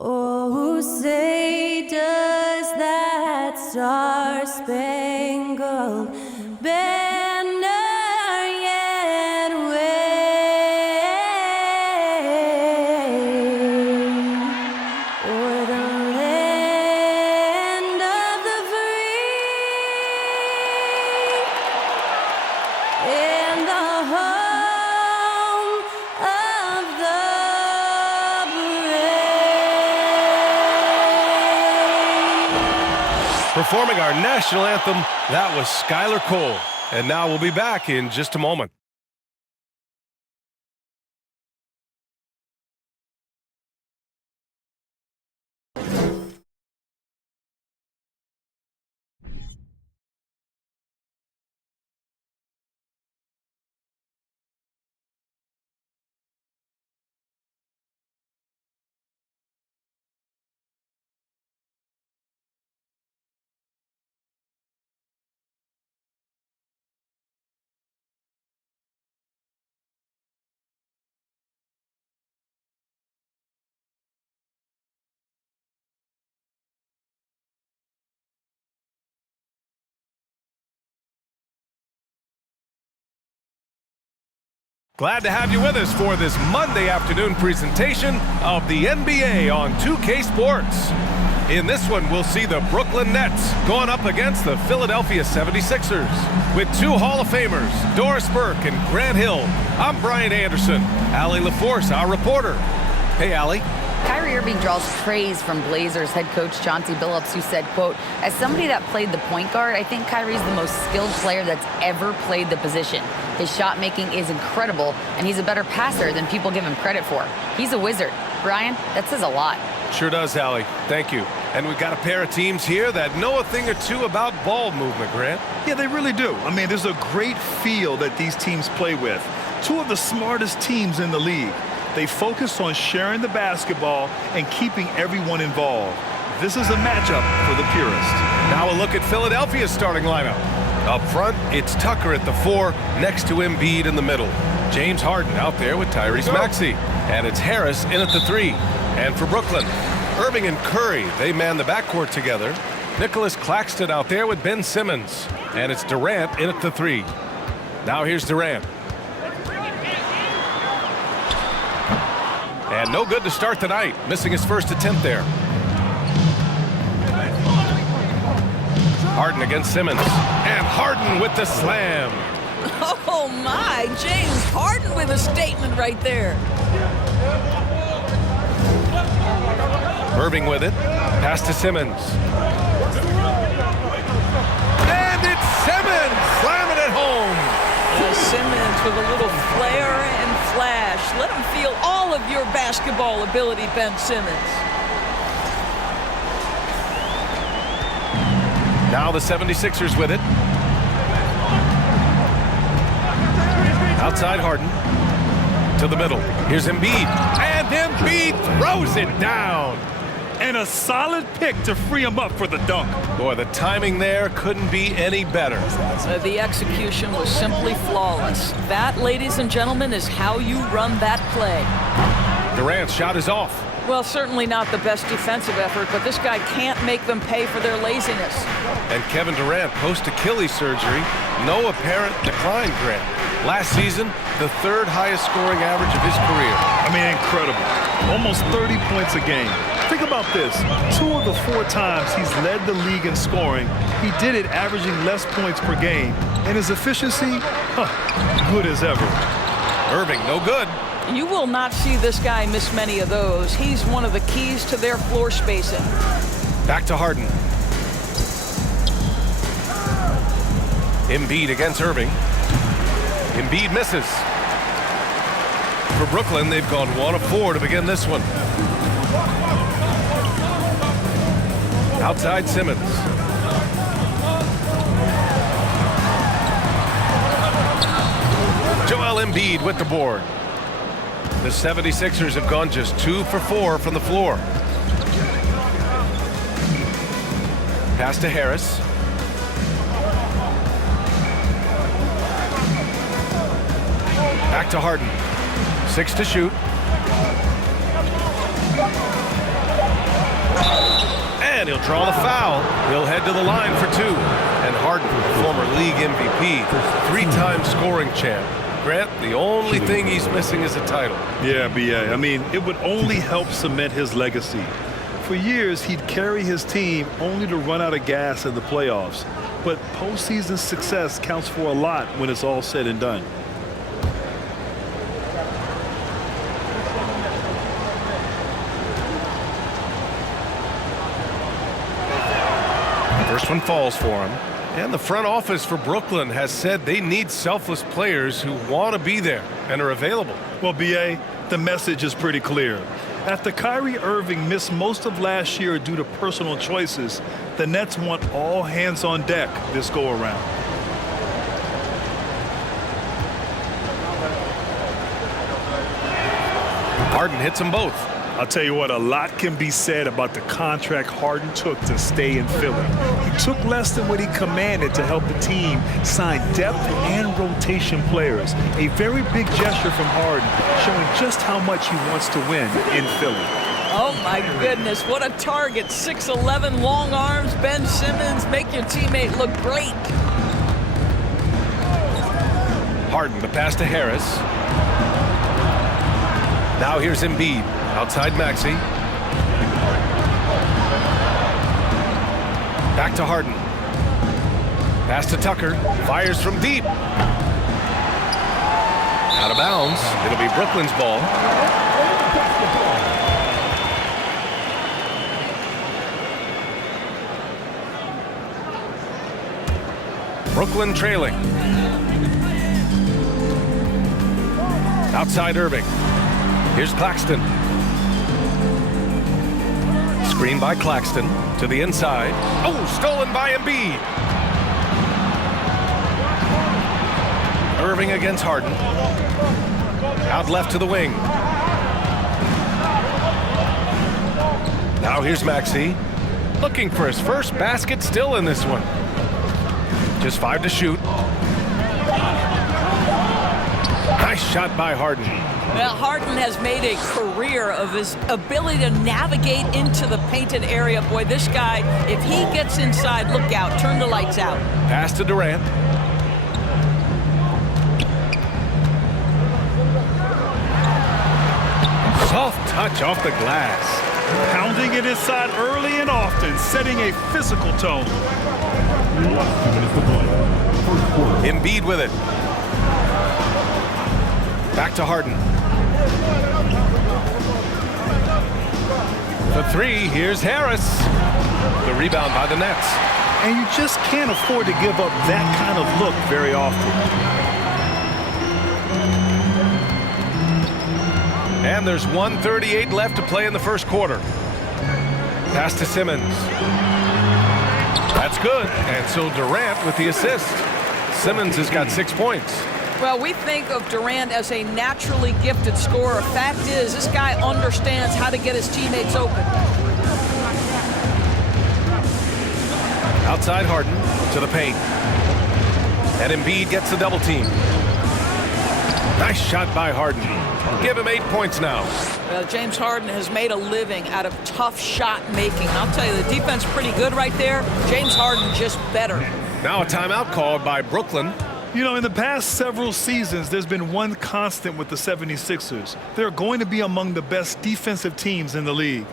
Oh, say does that star-spangled banner yet wave o'er the land of the free and the home of the brave. Performing our national anthem, that was Skylar Cole. And now we'll be back in just a moment. Glad to have you with us for this Monday afternoon presentation of the NBA on 2K Sports. In this one, we'll see the Brooklyn Nets going up against the Philadelphia 76ers. With two Hall of Famers, Doris Burke and Grant Hill, I'm Brian Anderson. Allie LaForce, our reporter. Hey, Allie. Kyrie Irving draws praise from Blazers head coach Chauncey Billups, who said, quote, "As somebody that played the point guard, I think Kyrie's the most skilled player that's ever played the position. His shot making is incredible, and he's a better passer than people give him credit for. He's a wizard." Brian, that says a lot. Sure does, Allie. Thank you. And we've got a pair of teams here that know a thing or two about ball movement, Grant. Yeah, they really do. I mean, there's a great feel that these teams play with. Two of the smartest teams in the league. They focus on sharing the basketball and keeping everyone involved. This is a matchup for the purist. Now a look at Philadelphia's starting lineup. Up front, it's Tucker at the 4, next to Embiid in the middle. James Harden out there with Tyrese Maxey. And it's Harris in at the 3. And for Brooklyn, Irving and Curry, they man the backcourt together. Nicholas Claxton out there with Ben Simmons. And it's Durant in at the 3. Now here's Durant. And no good to start the night, missing his first attempt there. Harden against Simmons. And Harden with the slam. Oh, my. James Harden with a statement right there. Irving with it. Pass to Simmons. And it's Simmons slamming it home. Simmons with a little flair and flash. Let him feel all of your basketball ability, Ben Simmons. Now the 76ers with it. Outside Harden. To the middle. Here's Embiid. And Embiid throws it down. And a solid pick to free him up for the dunk. Boy, the timing there couldn't be any better. The execution was simply flawless. That, ladies and gentlemen, is how you run that play. Durant's shot is off. Well, certainly not the best defensive effort, but this guy can't make them pay for their laziness. And Kevin Durant, post-Achilles surgery, no apparent decline, Grant. Last season, the 3rd highest scoring average of his career. I mean, incredible. Almost 30 points a game. Think about this. 2 of the 4 times he's led the league in scoring, he did it averaging less points per game. And his efficiency, good as ever. Irving, no good. You will not see this guy miss many of those. He's one of the keys to their floor spacing. Back to Harden. Embiid against Irving. Embiid misses. For Brooklyn, they've gone 1 of 4 to begin this one. Outside Simmons. Joel Embiid with the board. The 76ers have gone just 2 for 4 from the floor. Pass to Harris. Back to Harden. 6 to shoot. And he'll draw the foul. He'll head to the line for two. And Harden, former league MVP, three-time scoring champ. Grant, the only thing he's missing is a title. Yeah, B.A. I mean, it would only help cement his legacy. For years, he'd carry his team only to run out of gas in the playoffs. But postseason success counts for a lot when it's all said and done. First one falls for him. And the front office for Brooklyn has said they need selfless players who want to be there and are available. Well, B.A., the message is pretty clear. After Kyrie Irving missed most of last year due to personal choices, the Nets want all hands on deck this go-around. Harden hits them both. I'll tell you what, a lot can be said about the contract Harden took to stay in Philly. He took less than what he commanded to help the team sign depth and rotation players. A very big gesture from Harden, showing just how much he wants to win in Philly. Oh, my goodness. What a target. 6'11", long arms. Ben Simmons, make your teammate look great. Harden, the pass to Harris. Now here's Embiid. Outside Maxey. Back to Harden. Pass to Tucker. Fires from deep. Out of bounds. It'll be Brooklyn's ball. Brooklyn trailing. Outside Irving. Here's Claxton. Screen by Claxton to the inside. Oh, stolen by Embiid. Irving against Harden. Out left to the wing. Now here's Maxey. Looking for his first basket still in this one. Just 5 to shoot. Nice shot by Harden. Well, Harden has made a career of his ability to navigate into the painted area. Boy, this guy, if he gets inside, look out, turn the lights out. Pass to Durant. Soft touch off the glass. Pounding it inside early and often, setting a physical tone. Embiid with it. Back to Harden. For three, here's Harris. The rebound by the Nets. And you just can't afford to give up that kind of look very often. And there's 1:38 left to play in the first quarter. Pass to Simmons. That's good. And so Durant with the assist. Simmons has got 6 points. Well, we think of Durant as a naturally gifted scorer. Fact is, this guy understands how to get his teammates open. Outside Harden to the paint. And Embiid gets the double team. Nice shot by Harden. Give him 8 points now. Well, James Harden has made a living out of tough shot making. I'll tell you, the defense pretty good right there. James Harden just better. Now a timeout called by Brooklyn. You know, in the past several seasons, there's been one constant with the 76ers. They're going to be among the best defensive teams in the league.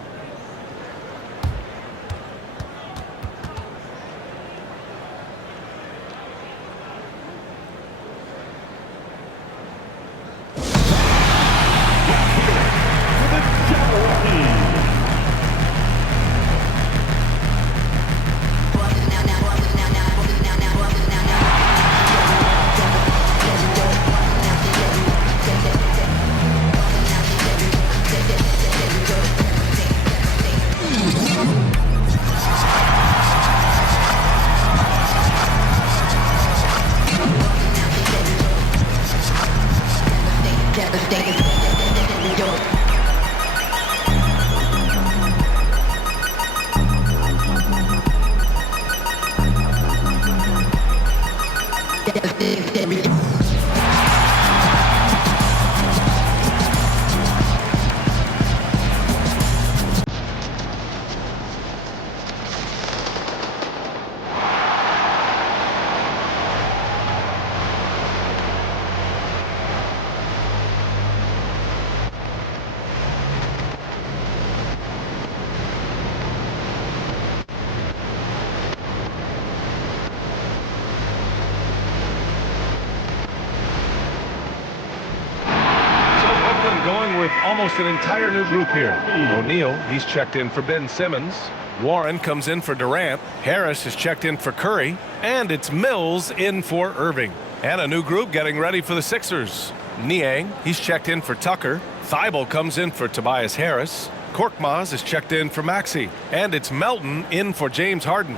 We're going with almost an entire new group here. O'Neal, he's checked in for Ben Simmons. Warren comes in for Durant. Harris is checked in for Curry. And it's Mills in for Irving. And a new group getting ready for the Sixers. Niang, he's checked in for Tucker. Thibault comes in for Tobias Harris. Korkmaz is checked in for Maxey. And it's Melton in for James Harden.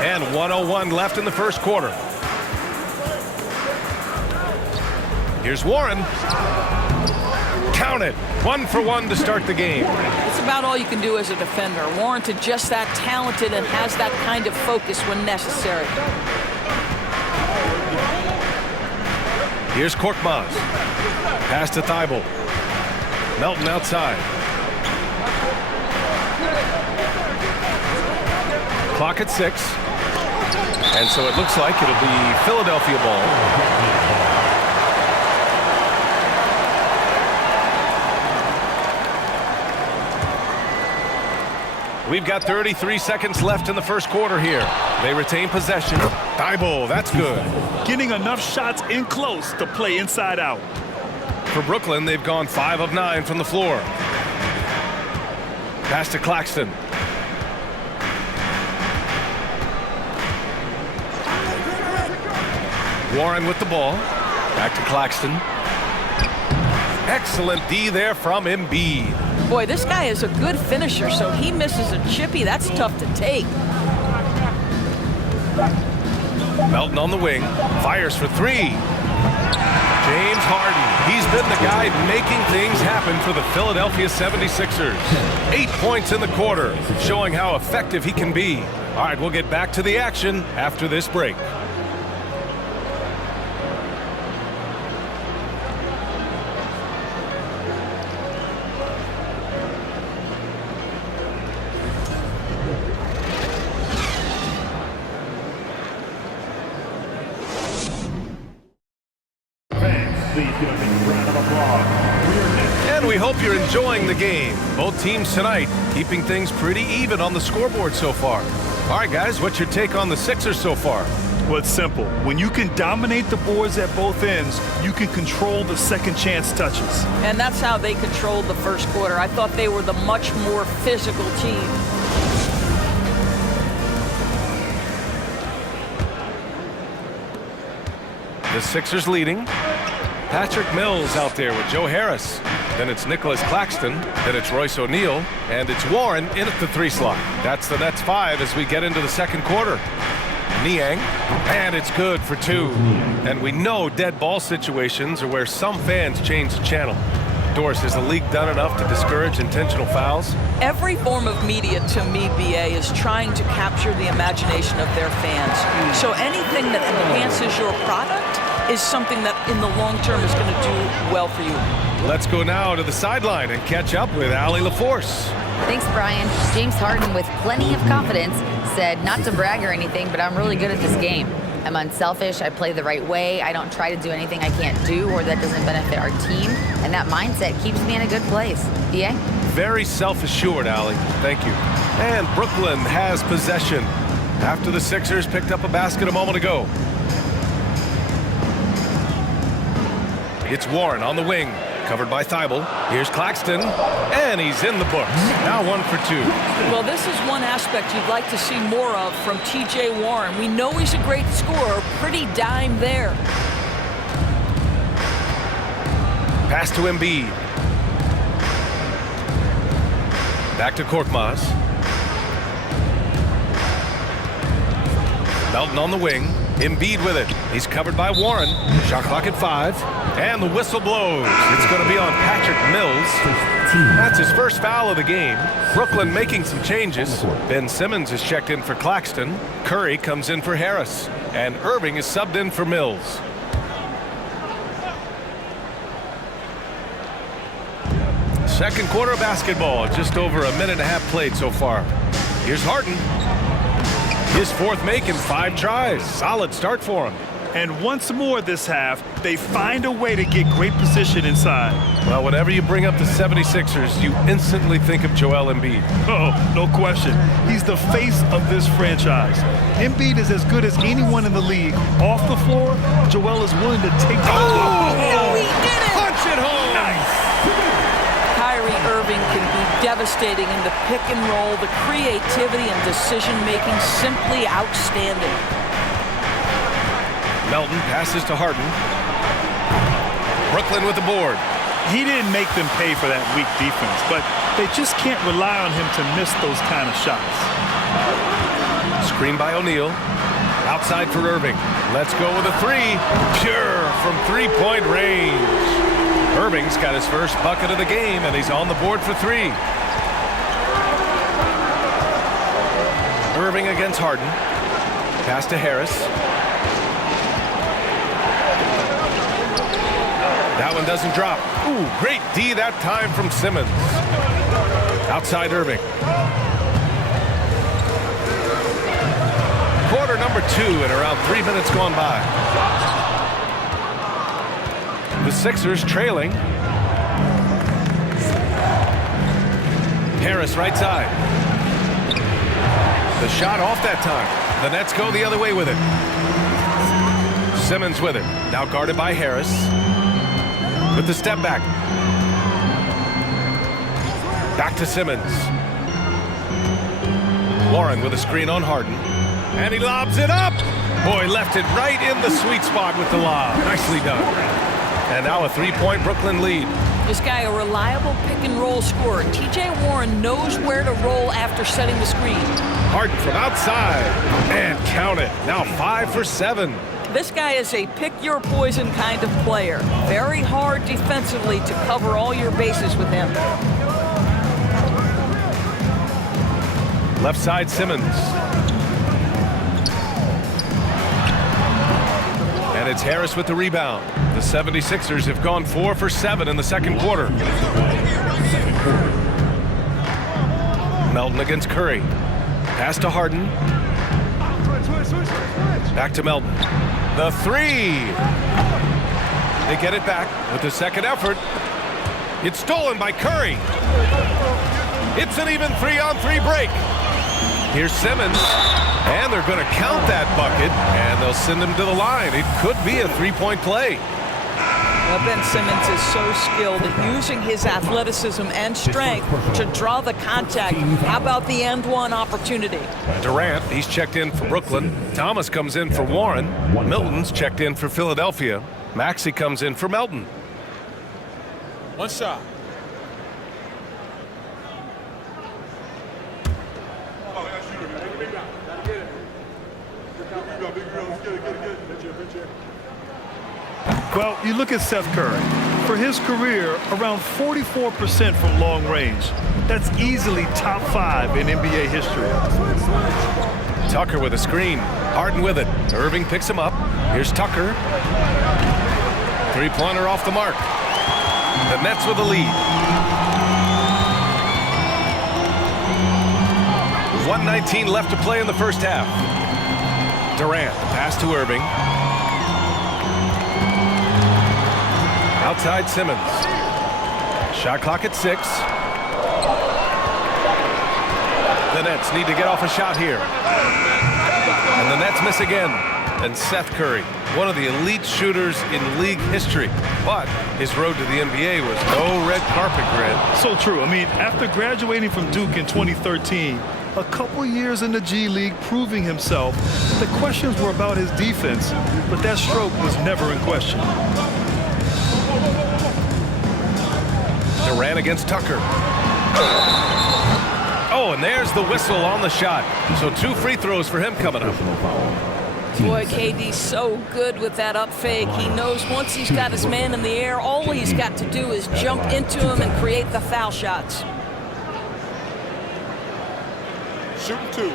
And 1:01 left in the first quarter. Here's Warren. Count it. 1 for 1 to start the game. It's about all you can do as a defender. Warranted just that talented and has that kind of focus when necessary. Here's Korkmaz. Pass to Thibault. Melton outside. Clock at 6. And so it looks like it'll be Philadelphia ball. We've got 33 seconds left in the first quarter here. They retain possession. Thibault, that's good. Getting enough shots in close to play inside out. For Brooklyn, they've gone 5 of 9 from the floor. Pass to Claxton. Warren with the ball. Back to Claxton. Excellent D there from Embiid. Boy, this guy is a good finisher, so he misses a chippy. That's tough to take. Melton on the wing. Fires for 3. James Harden. He's been the guy making things happen for the Philadelphia 76ers. 8 points in the quarter, showing how effective he can be. All right, we'll get back to the action after this break. And we hope you're enjoying the game. Both teams tonight keeping things pretty even on the scoreboard so far. All right, guys, what's your take on the Sixers so far? Well, it's simple. When you can dominate the boards at both ends, you can control the second chance touches. And that's how they controlled the first quarter. I thought they were the much more physical team. The Sixers leading. Patrick Mills out there with Joe Harris. Then it's Nicholas Claxton. Then it's Royce O'Neal. And it's Warren in at the 3 slot. That's the Nets 5 as we get into the second quarter. Niang. And it's good for 2. And we know dead ball situations are where some fans change the channel. Doris, has the league done enough to discourage intentional fouls? Every form of media, to me, BA, is trying to capture the imagination of their fans. So anything that enhances your product is something that in the long term is going to do well for you. Let's go now to the sideline and catch up with Allie LaForce. Thanks, Brian. James Harden, with plenty of confidence, said not to brag or anything, but I'm really good at this game. I'm unselfish, I play the right way, I don't try to do anything I can't do or that doesn't benefit our team, and that mindset keeps me in a good place. BA? Very self-assured, Allie. Thank you. And Brooklyn has possession after the Sixers picked up a basket a moment ago. It's Warren on the wing, covered by Thibault. Here's Claxton, and he's in the books. Now 1 for 2. Well, this is one aspect you'd like to see more of from T.J. Warren. We know he's a great scorer, pretty dime there. Pass to Embiid. Back to Korkmaz. Melton on the wing. Embiid with it. He's covered by Warren. Shot clock at 5. And the whistle blows. It's going to be on Patrick Mills. That's his first foul of the game. Brooklyn making some changes. Ben Simmons is checked in for Claxton. Curry comes in for Harris. And Irving is subbed in for Mills. Second quarter of basketball. Just over a minute and a half played so far. Here's Harden. His 4th make in 5 tries. Solid start for him. And once more this half, they find a way to get great position inside. Well, whenever you bring up the 76ers, you instantly think of Joel Embiid. Oh, no question. He's the face of this franchise. Embiid is as good as anyone in the league. Off the floor, Joel is willing to take the ball. No, he didn't. Punch it home! Nice. Kyrie Irving can be devastating in the pick and roll. The creativity and decision-making simply outstanding. Melton passes to Harden. Brooklyn with the board. He didn't make them pay for that weak defense, but they just can't rely on him to miss those kind of shots. Screen by O'Neal. Outside for Irving. Let's go with a three. Pure from three-point range. Irving's got his first bucket of the game, and he's on the board for three. Irving against Harden. Pass to Harris. That one doesn't drop. Ooh, great D that time from Simmons. Outside Irving. Quarter number 2 and around 3 minutes gone by. The Sixers trailing. Harris right side. The shot off that time. The Nets go the other way with it. Simmons with it. Now guarded by Harris. With the step back. Back to Simmons. Warren with a screen on Harden. And he lobs it up. Boy, left it right in the sweet spot with the lob. Nicely done. And now a three-point Brooklyn lead. This guy, a reliable pick-and-roll scorer. T.J. Warren knows where to roll after setting the screen. Harden from outside. And count it. Now 5 for 7. This guy is a pick-your-poison kind of player. Very hard defensively to cover all your bases with him. Left side Simmons. And it's Harris with the rebound. The 76ers have gone 4 for 7 in the second quarter. Melton against Curry. Pass to Harden. Back to Melton. The three. They get it back with the second effort. It's stolen by Curry. It's an even 3-on-3 break. Here's Simmons. And they're going to count that bucket, and they'll send him to the line. It could be a three-point play. Well, Ben Simmons is so skilled at using his athleticism and strength to draw the contact. How about the end-one opportunity? Durant, he's checked in for Brooklyn. Thomas comes in for Warren. Milton's checked in for Philadelphia. Maxey comes in for Melton. One shot. Well, you look at Seth Curry. For his career, around 44% from long range. That's easily top 5 in NBA history. Tucker with a screen. Harden with it. Irving picks him up. Here's Tucker. Three-pointer off the mark. The Nets with the lead. 1:19 left to play in the first half. Durant, pass to Irving. Outside Simmons. Shot clock at 6. The Nets need to get off a shot here. And the Nets miss again. And Seth Curry, one of the elite shooters in league history. But his road to the NBA was no red carpet grid. So true. I mean, after graduating from Duke in 2013, a couple years in the G League proving himself, the questions were about his defense, but that stroke was never in question. Durant against Tucker. Oh, and there's the whistle on the shot. So 2 free throws for him coming up. Boy, KD's so good with that up fake. He knows once he's got his man in the air, all he's got to do is jump into him and create the foul shots. Shooting 2.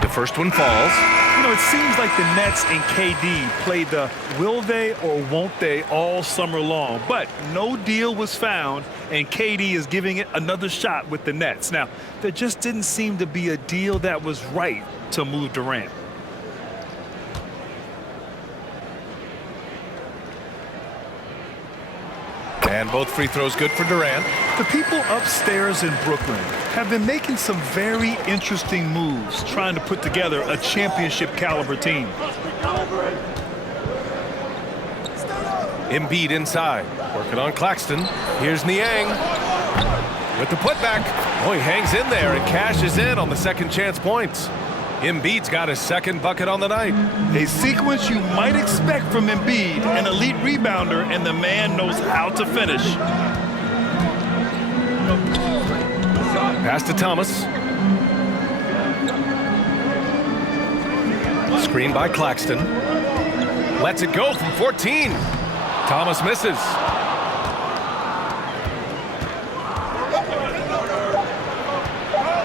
The first one falls. You know, it seems like the Nets and KD played the will they or won't they all summer long, but no deal was found, and KD is giving it another shot with the Nets. Now, there just didn't seem to be a deal that was right to move Durant. And both free throws good for Durant. The people upstairs in Brooklyn have been making some very interesting moves trying to put together a championship caliber team. Embiid inside, working on Claxton. Here's Niang with the putback. Oh, he hangs in there and cashes in on the second chance points. Embiid's got his second bucket on the night. A sequence you might expect from Embiid, an elite rebounder, and the man knows how to finish. Pass to Thomas. Screen by Claxton. Lets it go from 14. Thomas misses.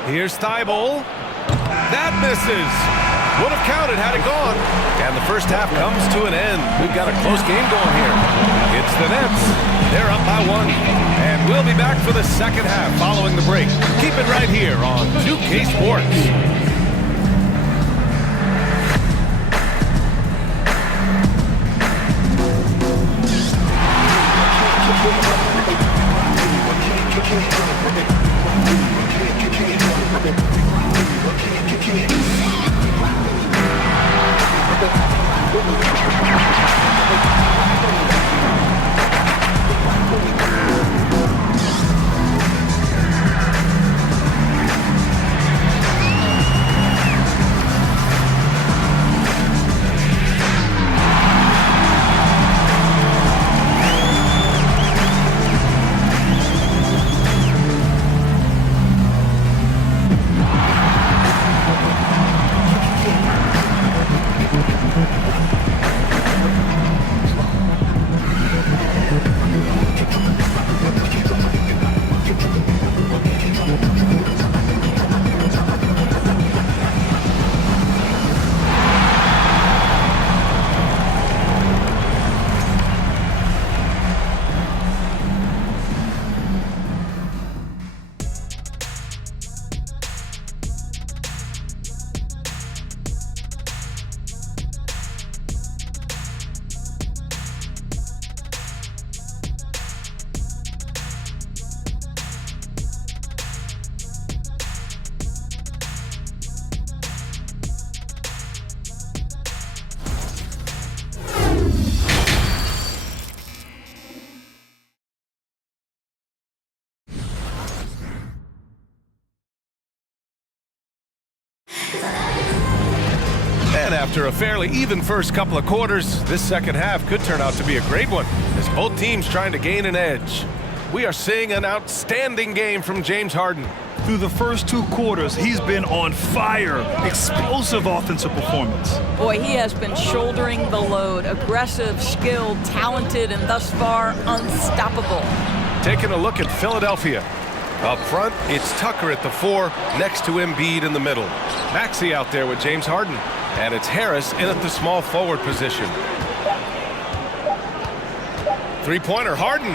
Here's Thibault. That misses. Would have counted had it gone. And the first half comes to an end. We've got a close game going here. It's the Nets. They're up by 1. And we'll be back for the second half following the break. Keep it right here on 2K Sports. And after a fairly even first couple of quarters, this second half could turn out to be a great one as both teams trying to gain an edge. We are seeing an outstanding game from James Harden. Through the first 2 quarters, he's been on fire. Explosive offensive performance. Boy, he has been shouldering the load. Aggressive, skilled, talented, and thus far unstoppable. Taking a look at Philadelphia. Up front, it's Tucker at the 4, next to Embiid in the middle. Maxey out there with James Harden. And it's Harris in at the small forward position. Three-pointer, Harden.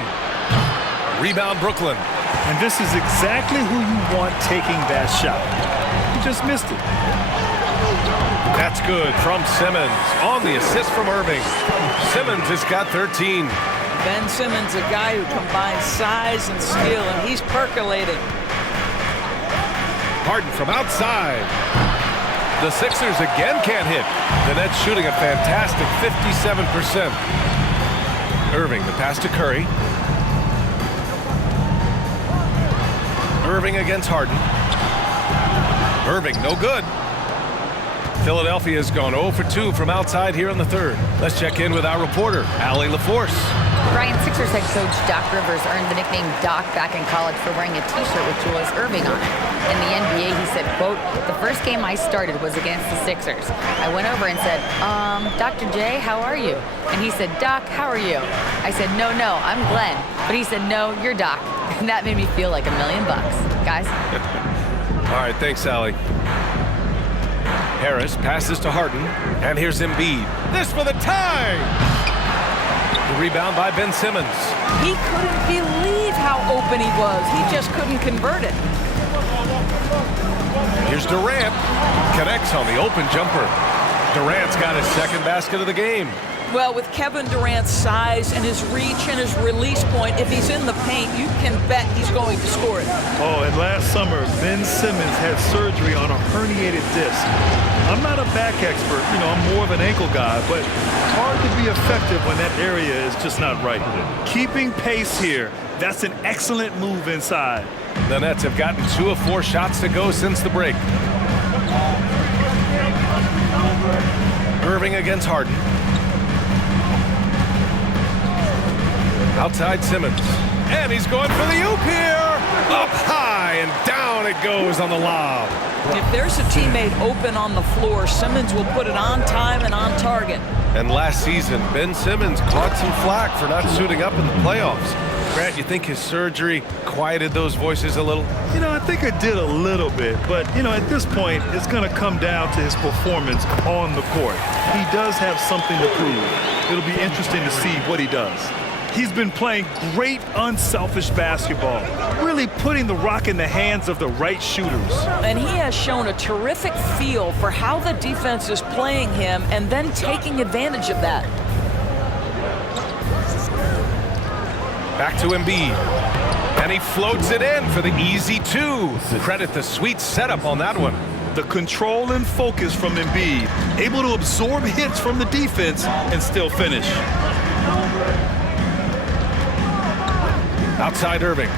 Rebound, Brooklyn. And this is exactly who you want taking that shot. He just missed it. That's good from Simmons on the assist from Irving. Simmons has got 13. Ben Simmons, a guy who combines size and skill, and he's percolating. Harden from outside. The Sixers again can't hit. The Nets shooting a fantastic 57%. Irving, the pass to Curry. Irving against Harden. Irving, no good. Philadelphia's gone 0 for 2 from outside here in the third. Let's check in with our reporter, Allie LaForce. Brian, Sixers head coach Doc Rivers earned the nickname Doc back in college for wearing a T-shirt with Julius Irving on it. In the NBA, he said, quote, "The first game I started was against the Sixers. I went over and said, Dr. J, how are you?" And he said, "Doc, how are you?" I said, no, I'm Glenn." But he said, "No, you're Doc." And that made me feel like $1 million. Guys? All right, thanks, Allie. Harris passes to Harden, and here's Embiid. This for the tie! The rebound by Ben Simmons. He couldn't believe how open he was. He just couldn't convert it. Here's Durant. Connects on the open jumper. Durant's got his second basket of the game. Well, with Kevin Durant's size and his reach and his release point, if he's in the paint, you can bet he's going to score it. Oh, and last summer, Ben Simmons had surgery on a herniated disc. I'm not a back expert, I'm more of an ankle guy, but hard to be effective when that area is just not right. Keeping pace here, that's an excellent move inside. The Nets have gotten 2 of 4 shots to go since the break. Irving against Harden. Outside Simmons. And he's going for the oop here. Up high and down it goes on the lob. If there's a teammate open on the floor, Simmons will put it on time and on target. And last season, Ben Simmons caught some flack for not suiting up in the playoffs. Grant, you think his surgery quieted those voices a little? I think it did a little bit, but, at this point, it's going to come down to his performance on the court. He does have something to prove. It'll be interesting to see what he does. He's been playing great, unselfish basketball, really putting the rock in the hands of the right shooters. And he has shown a terrific feel for how the defense is playing him and then taking advantage of that. Back to Embiid. And he floats it in for the easy 2. Credit the sweet setup on that one. The control and focus from Embiid, able to absorb hits from the defense and still finish. Outside Irving.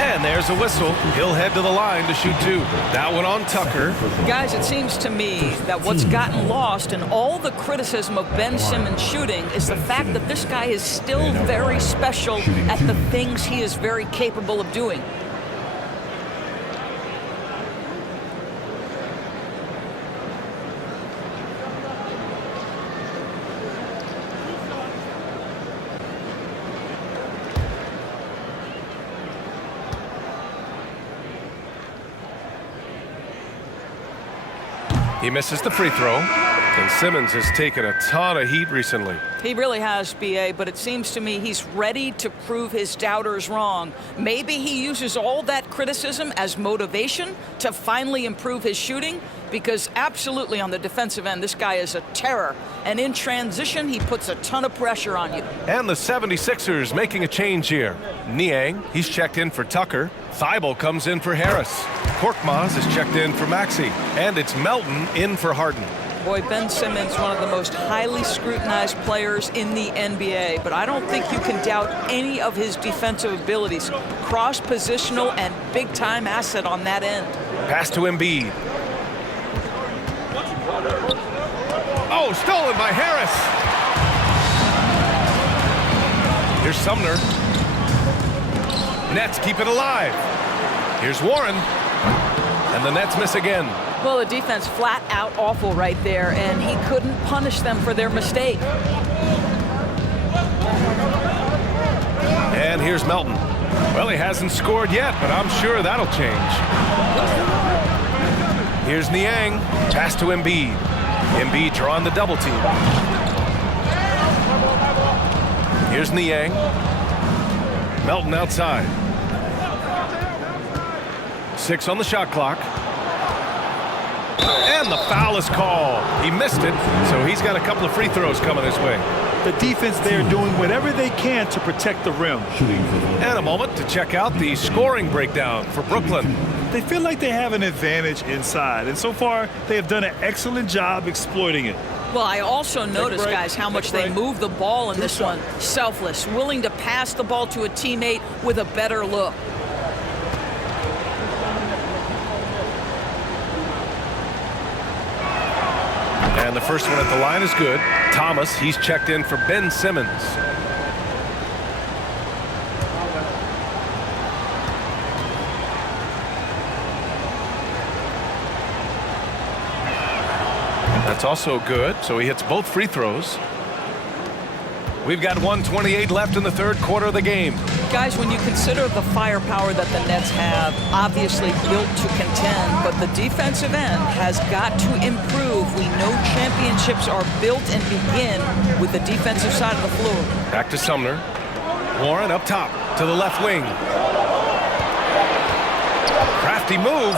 And there's a whistle. He'll head to the line to shoot 2. That one on Tucker. Guys, it seems to me that what's gotten lost in all the criticism of Ben Simmons shooting is the fact that this guy is still very special at the things he is very capable of doing. He misses the free throw. And Simmons has taken a ton of heat recently. He really has, B.A., but it seems to me he's ready to prove his doubters wrong. Maybe he uses all that criticism as motivation to finally improve his shooting, because absolutely on the defensive end, this guy is a terror. And in transition, he puts a ton of pressure on you. And the 76ers making a change here. Niang, he's checked in for Tucker. Thibault comes in for Harris. Korkmaz is checked in for Maxey. And it's Melton in for Harden. Boy, Ben Simmons, one of the most highly scrutinized players in the NBA, but I don't think you can doubt any of his defensive abilities. Cross-positional and big-time asset on that end. Pass to Embiid. Oh, stolen by Harris. Here's Sumner. Nets keep it alive. Here's Warren. And the Nets miss again. Well, the defense flat out awful right there, and he couldn't punish them for their mistake. And here's Melton. Well, he hasn't scored yet, but I'm sure that'll change. Here's Niang. Pass to Embiid. Embiid drawing the double team. Here's Niang. Melton outside. 6 on the shot clock. And the foul is called. He missed it, so he's got a couple of free throws coming his way. The defense there doing whatever they can to protect the rim. And a moment to check out the scoring breakdown for Brooklyn. They feel like they have an advantage inside, and so far they have done an excellent job exploiting it. Well, I also noticed, guys, how much they move the ball in this one. Selfless, willing to pass the ball to a teammate with a better look. And the first one at the line is good. Thomas, he's checked in for Ben Simmons. That's also good, so he hits both free throws. We've got 1:28 left in the third quarter of the game. Guys, when you consider the firepower that the Nets have, obviously built to contend, but the defensive end has got to improve. We know championships are built and begin with the defensive side of the floor. Back to Sumner. Warren up top to the left wing. Crafty move.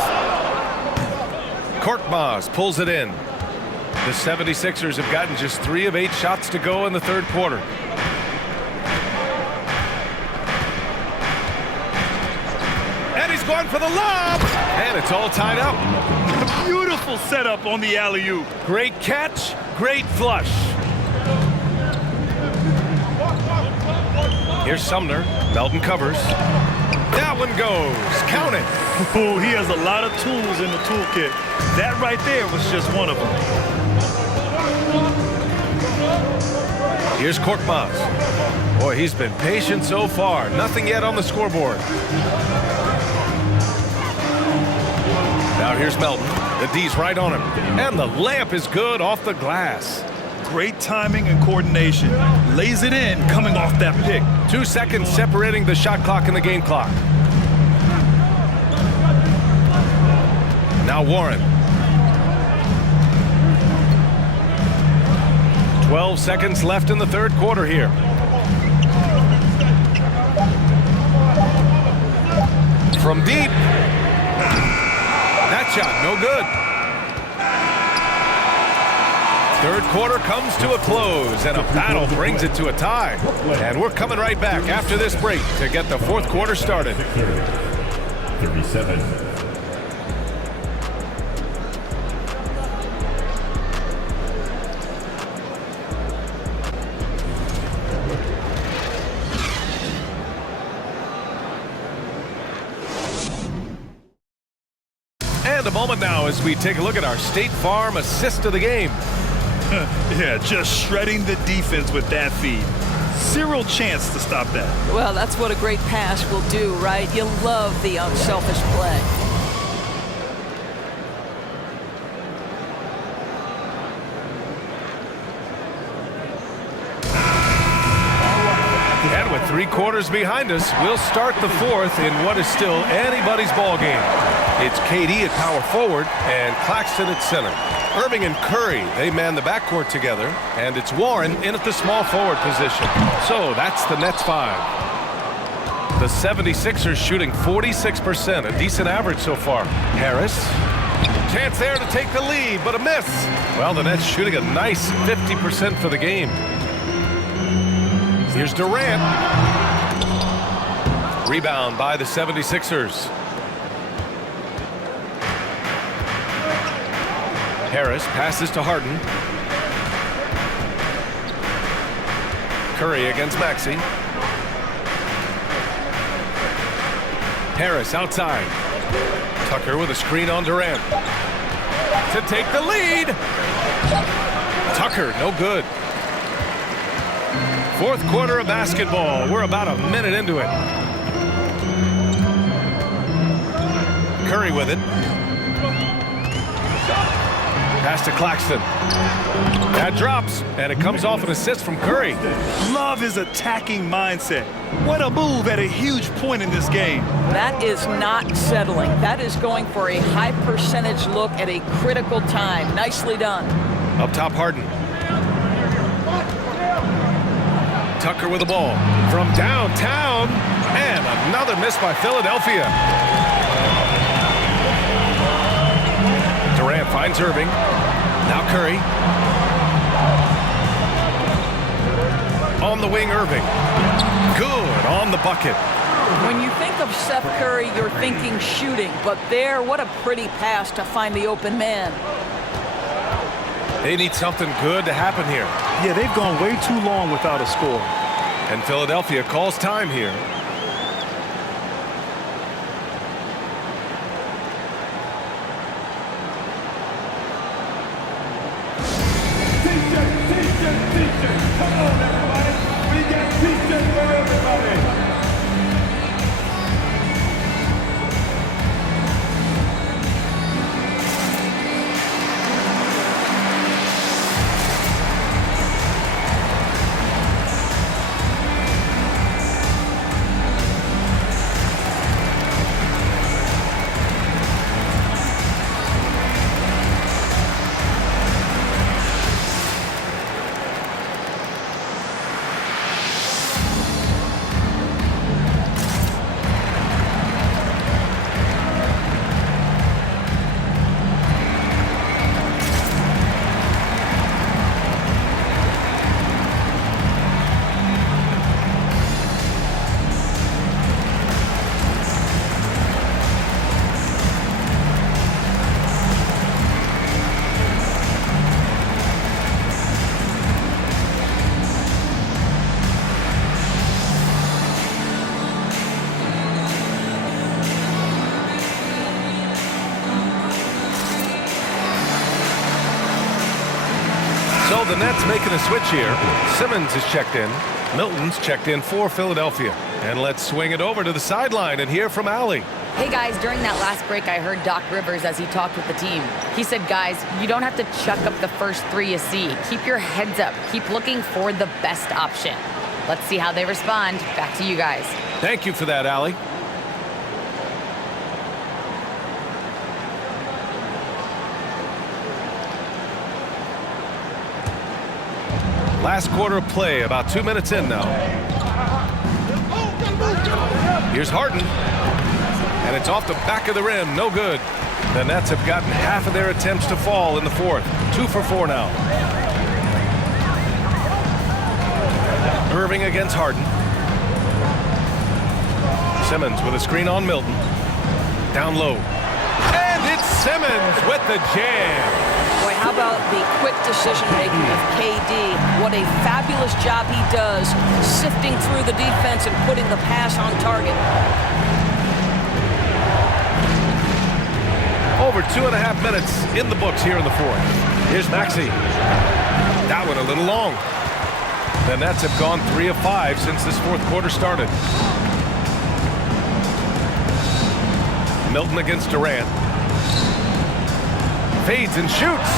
Korkmaz pulls it in. The 76ers have gotten just 3 of 8 shots to go in the third quarter. And he's going for the lob. And it's all tied up. Beautiful setup on the alley-oop. Great catch, great flush. Here's Sumner. Melton covers. That one goes. Count it. Oh, he has a lot of tools in the toolkit. That right there was just one of them. Here's Korkmaz. Boy, he's been patient so far. Nothing yet on the scoreboard. Now here's Melton. The D's right on him. And the layup is good off the glass. Great timing and coordination. Lays it in coming off that pick. 2 seconds separating the shot clock and the game clock. Now Warren. 12 seconds left in the third quarter here. From deep. That shot, no good. Third quarter comes to a close, and a battle brings it to a tie. And we're coming right back after this break to get the fourth quarter started. 37. And a moment now as we take a look at our State Farm assist of the game. Yeah, just shredding the defense with that feed. Zero chance to stop that. Well, that's what a great pass will do, right? You love the unselfish play. And with 3 quarters behind us, we'll start the fourth in what is still anybody's ball game. It's KD at power forward and Claxton at center. Irving and Curry, they man the backcourt together, and it's Warren in at the small forward position. So that's the Nets 5. The 76ers shooting 46%, a decent average so far. Harris, chance there to take the lead, but a miss. Well, the Nets shooting a nice 50% for the game. Here's Durant. Rebound by the 76ers. Harris passes to Harden. Curry against Maxey. Harris outside. Tucker with a screen on Durant. To take the lead. Tucker, no good. Fourth quarter of basketball. We're about a minute into it. Curry with it. Pass to Claxton. That drops, and it comes off an assist from Curry. Love his attacking mindset. What a move at a huge point in this game. That is not settling. That is going for a high percentage look at a critical time. Nicely done. Up top, Harden. Tucker with the ball from downtown, and another miss by Philadelphia. Durant finds Irving. Now Curry. On the wing, Irving. Good on the bucket. When you think of Seth Curry, you're thinking shooting, but there, what a pretty pass to find the open man. They need something good to happen here. Yeah, they've gone way too long without a score. And Philadelphia calls time here. Come on, everybody. We got t-shirts for everybody. So the Nets making a switch here. Simmons is checked in. Milton's checked in for Philadelphia. And let's swing it over to the sideline and hear from Allie. Hey guys, during that last break, I heard Doc Rivers as he talked with the team. He said, guys, you don't have to chuck up the first three you see. Keep your heads up. Keep looking for the best option. Let's see how they respond. Back to you guys. Thank you for that, Allie. Last quarter of play, about 2 minutes in now. Here's Harden. And it's off the back of the rim, no good. The Nets have gotten half of their attempts to fall in the fourth. 2 for 4 now. Irving against Harden. Simmons with a screen on Milton. Down low. And it's Simmons with the jam. Boy, how about the quick decision-making of KD? What a fabulous job he does sifting through the defense and putting the pass on target. Over 2.5 minutes in the books here in the fourth. Here's Maxey. That one a little long. The Nets have gone 3 of 5 since this fourth quarter started. Milton against Durant. Fades and shoots.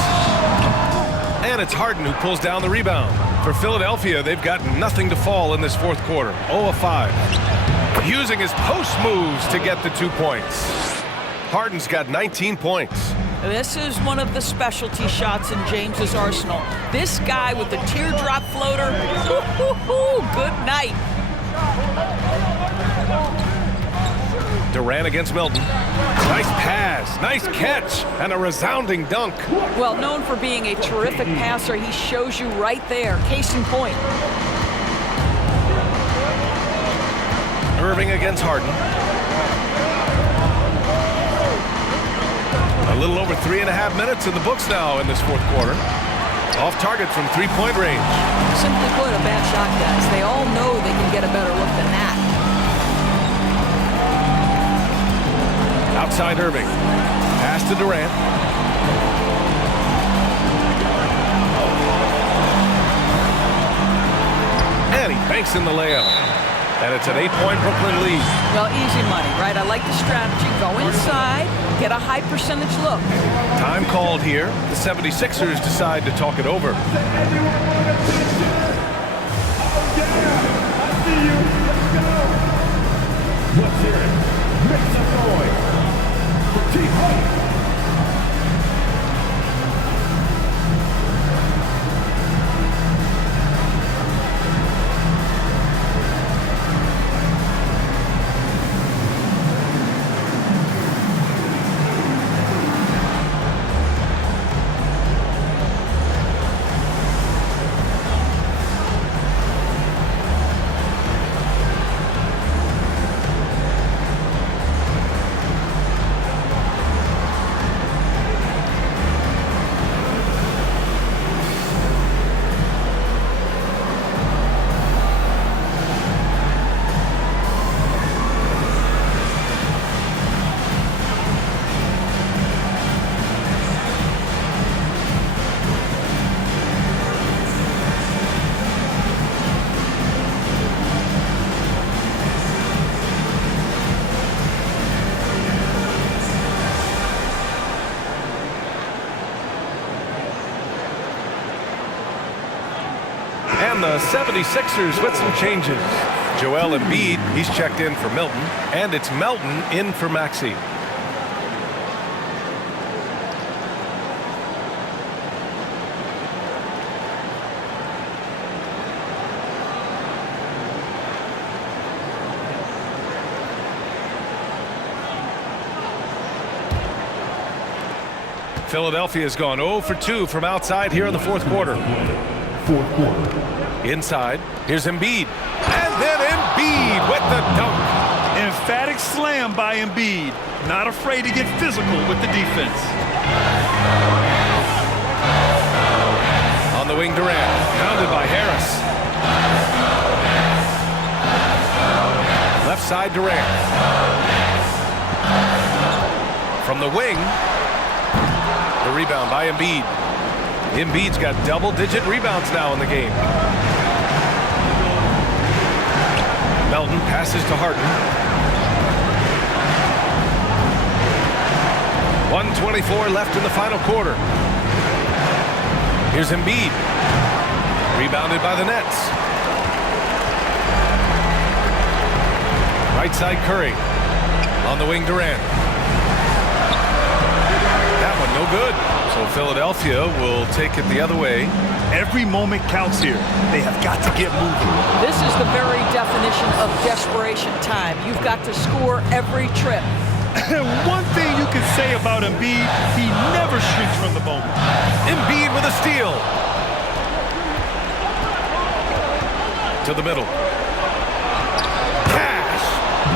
And it's Harden who pulls down the rebound. For Philadelphia, they've got nothing to fall in this fourth quarter. 0 of 5. Using his post moves to get the 2 points. Harden's got 19 points. This is one of the specialty shots in James's arsenal. This guy with the teardrop floater, good night. Durant against Milton. Nice pass, nice catch, and a resounding dunk. Well, known for being a terrific passer, he shows you right there. Case in point. Irving against Harden. A little over 3.5 minutes in the books now in this fourth quarter. Off target from 3-point range. Simply put, a bad shot, guys. They all know they can get a better look than that. Outside Irving. Pass to Durant. And he banks in the layup. And it's an 8-point Brooklyn lead. Well, easy money, right? I like the strategy. Go inside, get a high percentage look. Time called here. The 76ers decide to talk it over. Let's hear it. Make some noise for T-Hawk. And the 76ers with some changes. Joel Embiid, he's checked in for Milton. And it's Melton in for Maxey. Philadelphia's gone 0 for 2 from outside here in the fourth quarter. Inside, here's Embiid. And then Embiid with the dunk. Emphatic slam by Embiid. Not afraid to get physical with the defense. On the wing, Durant. Pounded by Harris. Left side, Durant. From the wing, the rebound by Embiid. Embiid's got double-digit rebounds now in the game. Melton passes to Harden. 1:24 left in the final quarter. Here's Embiid. Rebounded by the Nets. Right side Curry. On the wing Durant. That one no good. So Philadelphia will take it the other way. Every moment counts here. They have got to get moving. This is the very definition of desperation time. You've got to score every trip. And one thing you can say about Embiid, he never shrinks from the moment. Embiid with a steal. To the middle. Cash.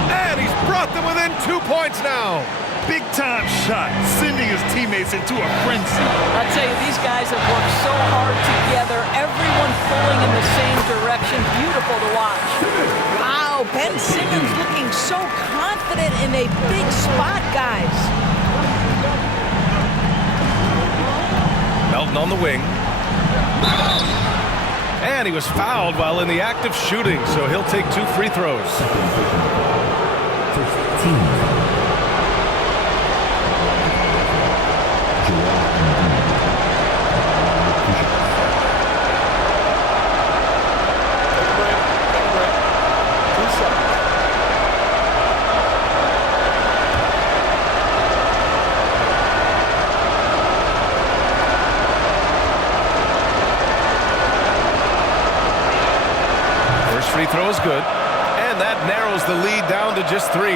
And he's brought them within 2 points now. Big time shot, sending his teammates into a frenzy. I'll tell you, these guys have worked so hard together. Everyone pulling in the same direction. Beautiful to watch. Wow, Ben Simmons looking so confident in a big spot, guys. Melton on the wing. And he was fouled while in the act of shooting, so he'll take 2 free throws. First team. Free throw is good, and that narrows the lead down to just 3.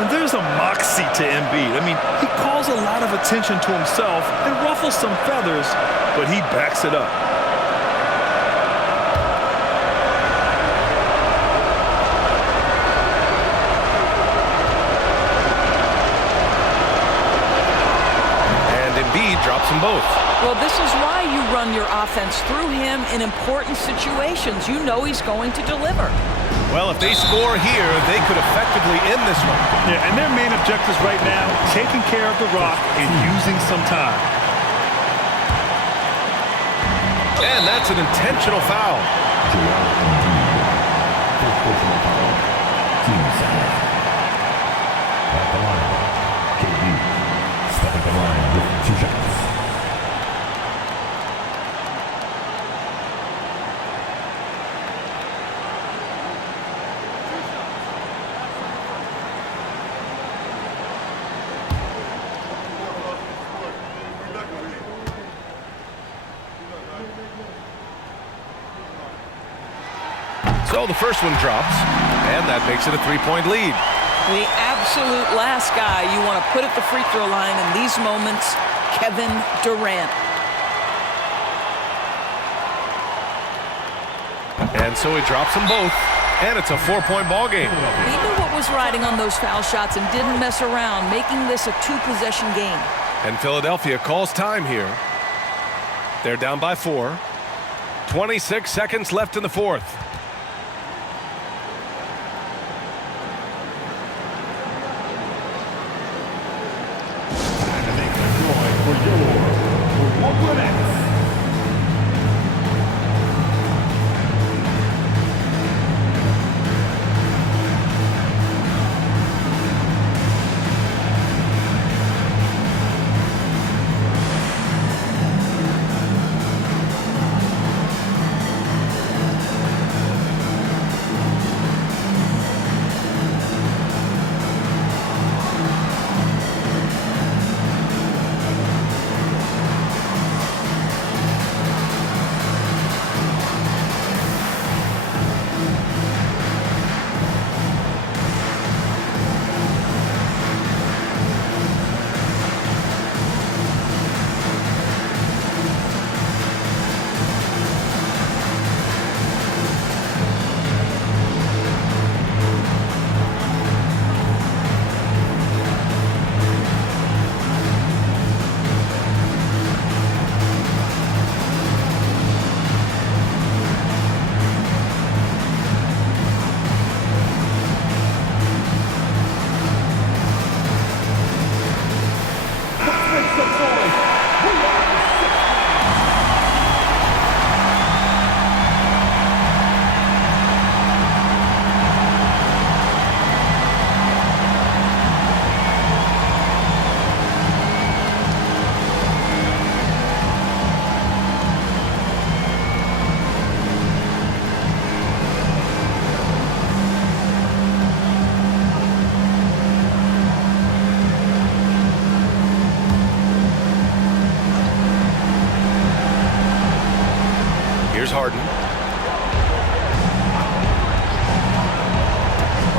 And there's a moxie to Embiid. I mean, he calls a lot of attention to himself and ruffles some feathers, but he backs it up. And Embiid drops them both. Well, this is why you run your offense through him in important situations. You know he's going to deliver. Well, if they score here, they could effectively end this one. Yeah, and their main objectives right now, taking care of the rock and using some time. And that's an intentional foul. Team foul. At the line, KD stepping the line with 2 shots. So the first one drops, and that makes it a 3-point lead. The absolute last guy you want to put at the free throw line in these moments, Kevin Durant. And so he drops them both, and it's a 4-point ball game. He knew what was riding on those foul shots and didn't mess around, making this a 2-possession game. And Philadelphia calls time here. They're down by 4. 26 seconds left in the fourth. For your Brooklyn Nets.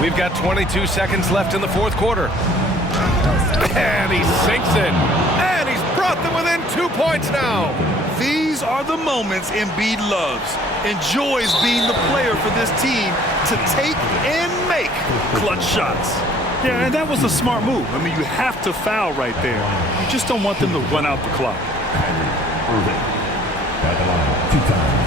We've got 22 seconds left in the fourth quarter. And he sinks it. And he's brought them within 2 points now. These are the moments Embiid loves. Enjoys being the player for this team to take and make clutch shots. Yeah, and that was a smart move. I mean, you have to foul right there. You just don't want them to run out the clock. Irving. At the line, 2 times.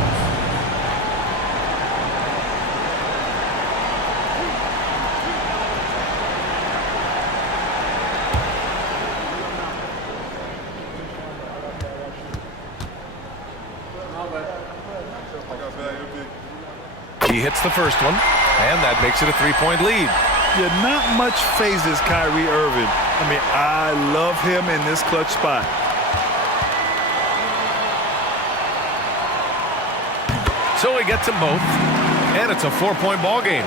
He hits the first one, and that makes it a 3-point lead. Yeah, not much phases Kyrie Irving. I mean, I love him in this clutch spot. So he gets them both, and it's a 4-point ball game.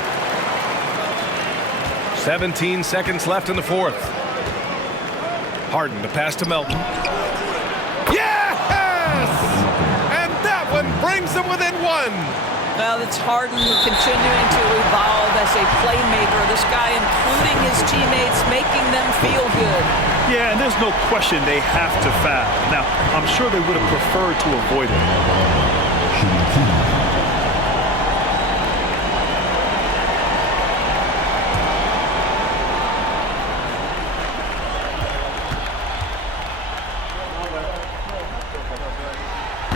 17 seconds left in the fourth. Harden to pass to Melton. Yes! And that one brings them within 1. Well, it's Harden continuing to evolve as a playmaker. This guy, including his teammates, making them feel good. Yeah, and there's no question they have to foul. Now, I'm sure they would have preferred to avoid it. Shooting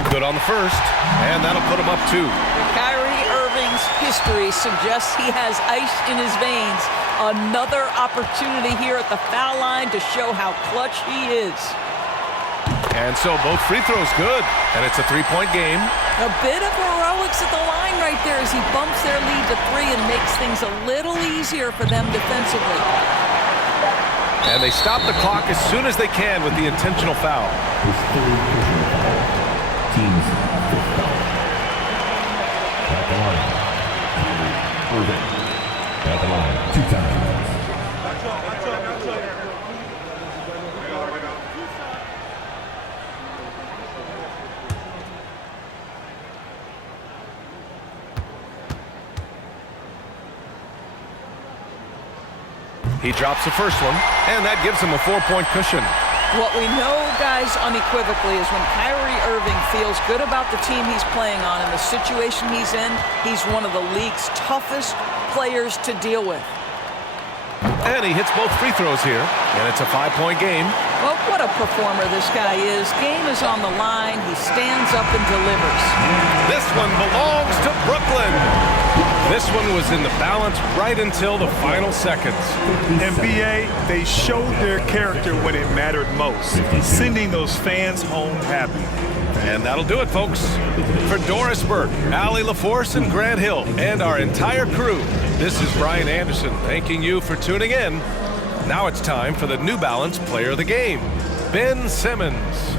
2. Good on the first, and that'll put him up 2. Kyrie Irving's history suggests he has ice in his veins. Another opportunity here at the foul line to show how clutch he is. And so both free throws good, and it's a 3-point game. A bit of heroics at the line right there as he bumps their lead to 3 and makes things a little easier for them defensively. And they stop the clock as soon as they can with the intentional foul. His third personal foul. Team's 5th foul. At the line, Irving. At the line, 2 times. He drops the first one, and that gives him a 4-point cushion. What we know, guys, unequivocally, is when Kyrie Irving feels good about the team he's playing on and the situation he's in, he's one of the league's toughest players to deal with. And he hits both free throws here, and it's a 5-point game. Well, what a performer this guy is. Game is on the line. He stands up and delivers. This one belongs to Brooklyn. This one was in the balance right until the final seconds. NBA, they showed their character when it mattered most, sending those fans home happy. And that'll do it, folks. For Doris Burke, Allie LaForce, and Grant Hill, and our entire crew, this is Brian Anderson thanking you for tuning in. Now it's time for the New Balance Player of the Game, Ben Simmons.